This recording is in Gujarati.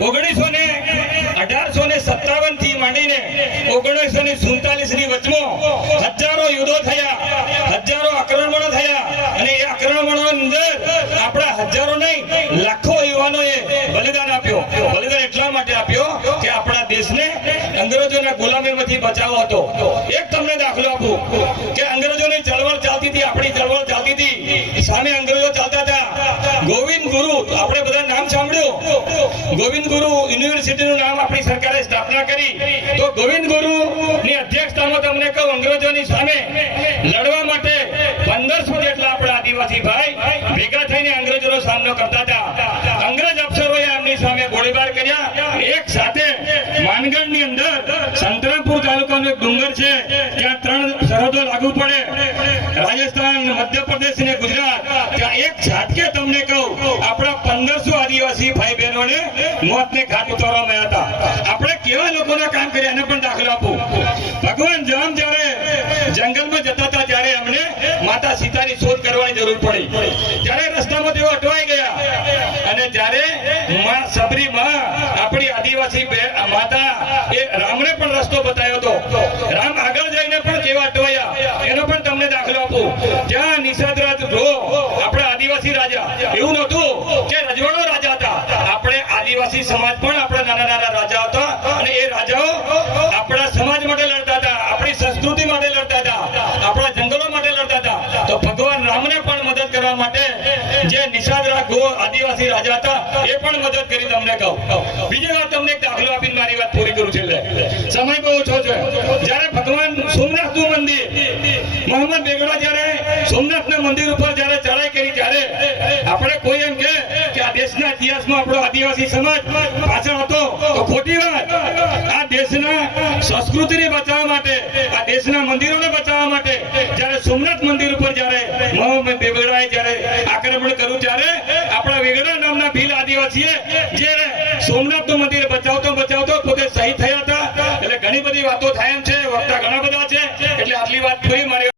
1857 થી માંડીને 1947 ની વચમાં હજારો યુદ્ધો થયા, હજારો આક્રમણો થયા અને એ આક્રમણો અંદર આપણા હજારો નહીં લાખો યુવાનોએ બલિદાન આપ્યો. બલિદાન એટલા માટે આપ્યો કે આપણા દેશને અંગ્રેજોના ગુલામીમાંથી બચાવવો હતો. એક તમને દાખલો આપું કે અંગ્રેજોની ચળવળ ચાલતી હતી, આપણી ચળવળ ચાલતી હતી, સામે અંગ્રેજો ચાલતા હતા. ગોવિંદ ગુરુ, આપણે બધા નામ સાંભળ્યું, ગોવિંદ ગુરુ યુનિવર્સિટીનું નામ આપણી સરકારે સ્થાપના કરી. તો ગોવિંદ ગુરુ ની અધ્યક્ષતામાં તમને કહું, અંગ્રેજોની સામે લડવા માટે 1500 જેટલા આપણા આદિવાસી ભાઈ ભેગા થઈને અંગ્રેજોનો સામનો કરતા હતા. અંગ્રેજ અફસરોએ આમની સામે ગોળીબાર કર્યા. એક સાથે માનગઢની અંદર સંતરામપુર તાલુકાનો એક ડુંગર છે, ત્યાં 3 સરહદો લાગુ પડે, રાજસ્થાન, મધ્યપ્રદેશ અને ગુજરાત. ત્યાં એક ઝાટકે તમને કહું આપણા 1500 આદિવાસી ભાઈ બહેનોને મોતને ઘાટ ઉતારવામાં આવ્યા હતા. આપણે કેવા લોકોના કામ કર્યા એને પણ દાખલો આપું. ભગવાન રામ જ્યારે જંગલમાં જતા હતા ત્યારે એમને માતા સીતાની શોધ કરવાની જરૂર પડી. ત્યારે રસ્તામાં તેઓ અટવાઈ ગયા અને ત્યારે માં સબરી માં આપણી આદિવાસી માતા એ રામને પણ રસ્તો બતાવ્યો હતો. રામ આગળ જઈને પણ કેવા અટવાયા એનો પણ તમને દાખલો આપું. ત્યાં નિષાદરાજ આપણા આદિવાસી રાજા, એવું નહોતું કે રજવાડો રાજા હતા, આપણે આદિવાસી સમાજ પણ આપણા નાના નાના રાજા હતા અને એ રાજાઓ આપણા સમાજ માટે લડતા હતા, આપણી સંસ્કૃતિ માટે લડતા હતા, આપણા જંગલો માટે લડતા હતા. તો ભગવાન રામને પણ મદદ કરવા માટે જે નિષાદરાજ આદિવાસી રાજા હતા એ પણ મદદ કરી. તમને કહું બીજી વાત, તમને એક દાખલો આપીને મારી વાત પૂરી કરું છું. સમય બહુ ઓછો છે. જ્યારે ભગવાન સોમનાથનું મંદિર, મોહમ્મદ બેગડા જ્યારે સોમનાથના મંદિર ઉપર જ્યારે ચડાઈ કરી ત્યારે આપણે કોઈ એમ કે આ દેશના ઇતિહાસમાં આપણો આદિવાસી સમાજ પાછળ હતો, તો ખોટી વાત. આ દેશના સંસ્કૃતિને બચાવવા માટે, આ દેશના મંદિરોને બચાવવા માટે જ્યારે સોમનાથ મંદિર ઉપર જ્યારે મોહમ્મદ બેગડાએ જ્યારે આક્રમણ કર્યું ત્યારે આપણા વેગડા નામના ભીલ આદિવાસીએ જે સોમનાથનું મંદિર